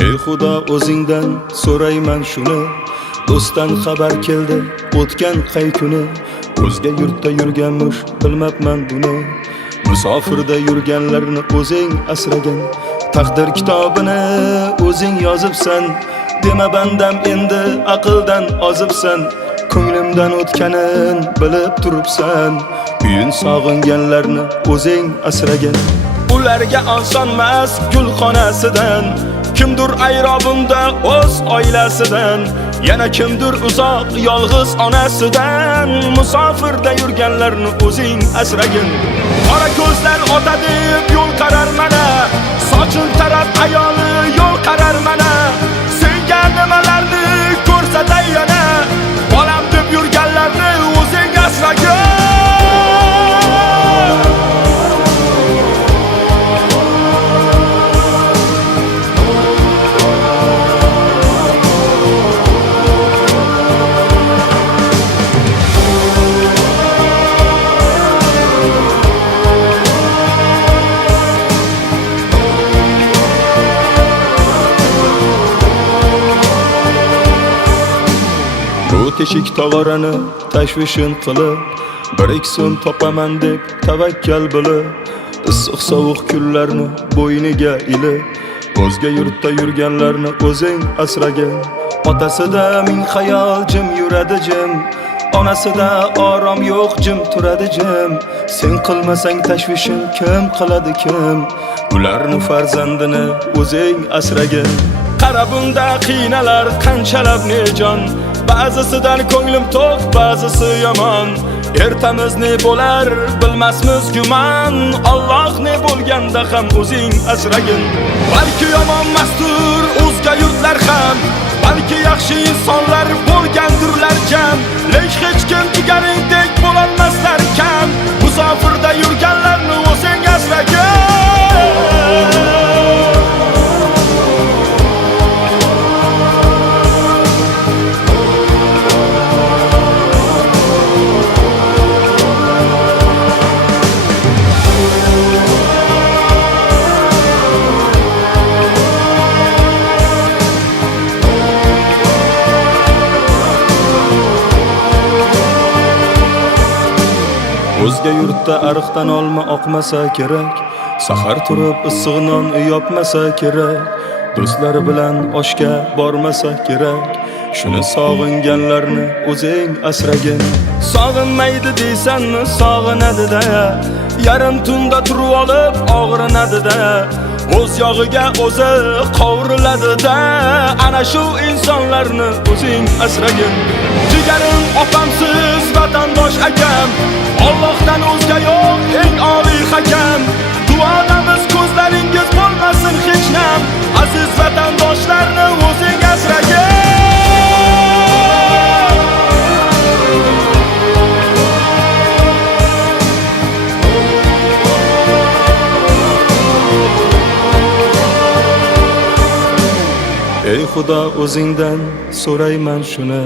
Ey Xudo, o'zingdan so'rayman shuni. Do'stdan xabar keldi o'tgan qay kuni. O'zga yurtda yurganmish bilmabman buni. Musofirda yurganlarni o'zing asragan. Taqdir kitobini o'zing yozibsan. Dema bandam endi aqldan ozibsan. Ko'nglimdan o'tganin bilib turibsan. Uyin sog'inganlarni o'zing asragan. Ularga osonmas gulxonasidan, kimdir ayrobunda o'z oilasidan, yana kimdir uzoq yolg'iz onasidan. Musofirda yurganlarni o'zing asragin. Qora ko'zlar ota deb yo'l qarar mana, sochil taraf ayoli yo'l qarar mana. Senga nimalarni ko'rsatay yana, bolam deb yurganlarni o'zing asragin. Bu teshik tog'orani tashvishin qilib, 1-2 so'm topaman deb tavakkal bo'lib, issiq sovuq kunlarni bo'yniga ilib, o'zga yurtda yurganlarni o'zing asragan. Otasida ming xayol jim yuradi jim, onasida orom yo'q jim turadi jim. Sen qilmasang tashvishin kim qiladi kim? Ularni farzandini o'zing asragan. Qara bunda qiynalar qanchalab nejon, ba'zisidan ko'nglim to'q, ba'zisi yomon. Ertamiz ne bo'lar bilmasmiz gumon, Alloh ne bo'lganda ham o'zing asragin. Balki yomon mastur o'zga yurtlar ham, balki yaxshi insonlar bo'lgandirlar jam, lek hech kim jigaringdek bo'lolmaslar kam. Musofirda yurganlarni o'zing asragin. O'zga yurtda ariqdan olma oqmasa kerak, sahar turib issiq non yopmasa kerak, do'stlari bilan oshga bormasa kerak. Shuni sog'inganlarni o'zing asragin. Sog'inmaydi deysanmi, sog'inadi-da, yarim tunda turib olib og'rinadi-da, o'z yog'iga o'zi qovuriladi-da. Ana shu insonlarni o'zing asragin. Jigarim opamsiz vatandosh akam, Allohdan o'zga yo'q eng oliy hakam. Duodamiz ko'zlaringiz bo'lmasin hech nam, aziz vatandoshlarni o'zing asragin. Ey Xudo, o'zingdan so'rayman shuni.